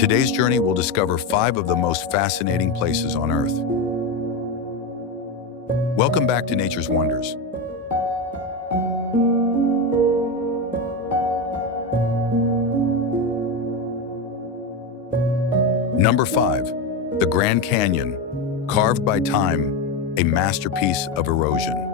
today's journey, we'll discover 5 of the most fascinating places on Earth. Welcome back to Nature's Wonders. Number 5. The Grand Canyon, carved by time, a masterpiece of erosion.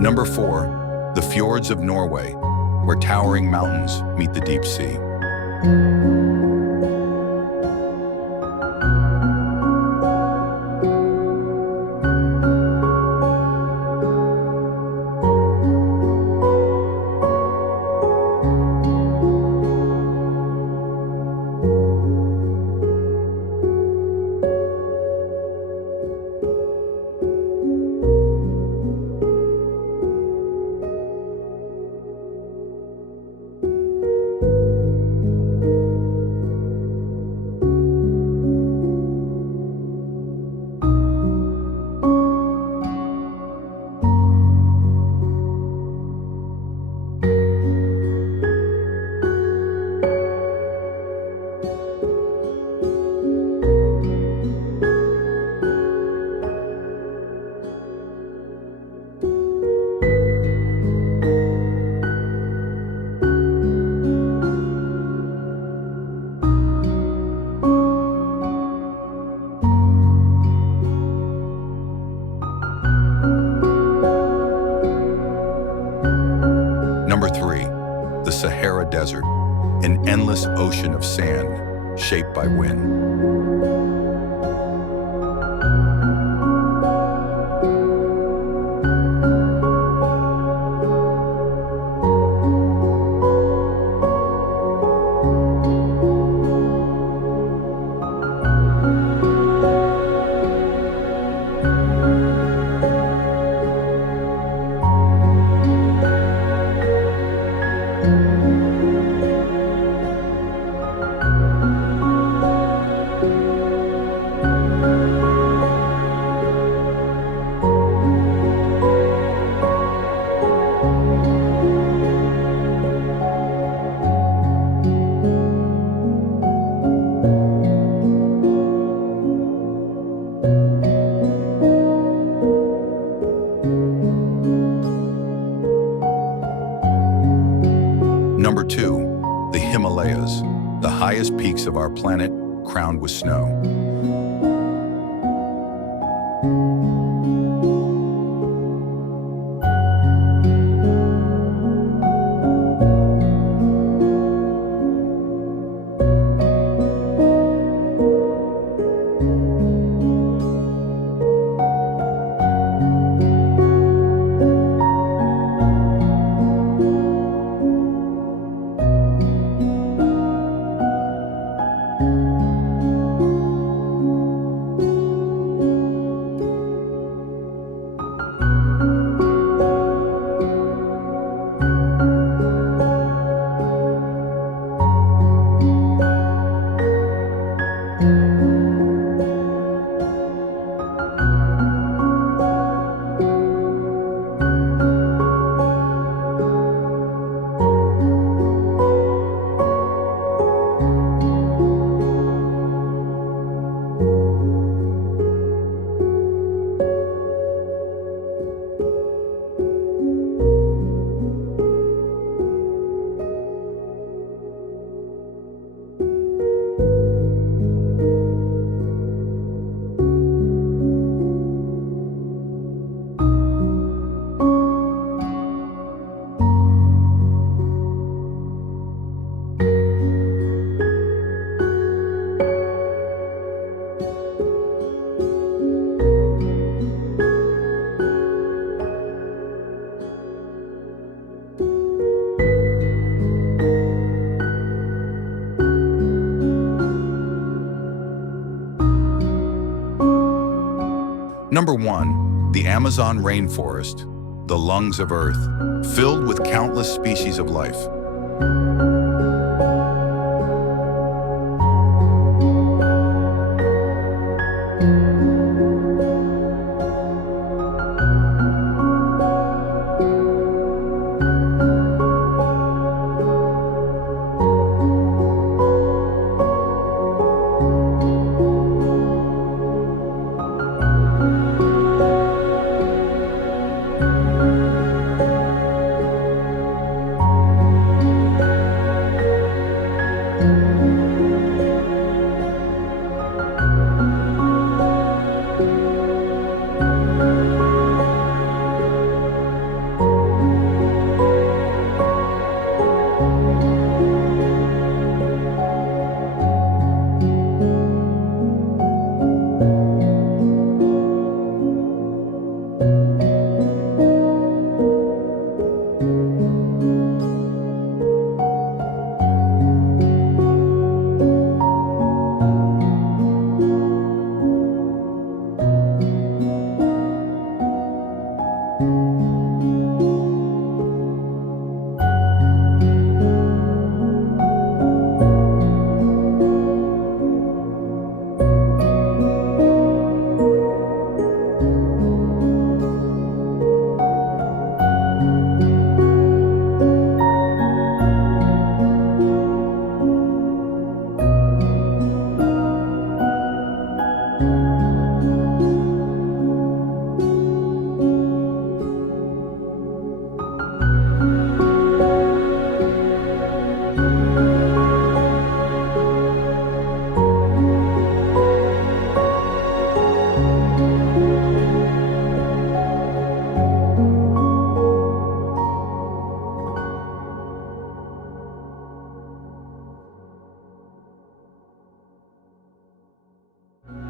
Number 4. The Fjords of Norway, where towering mountains meet the deep sea. Number 3. The Sahara Desert, an endless ocean of sand shaped by wind. Number 2. The Himalayas, the highest peaks of our planet, crowned with snow. Number 1, the Amazon rainforest, the lungs of Earth, filled with countless species of life.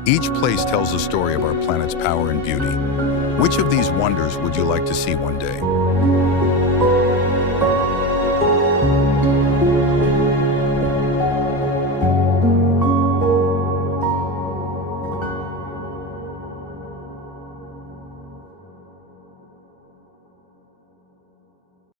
Each place tells a story of our planet's power and beauty. Which of these wonders would you like to see one day?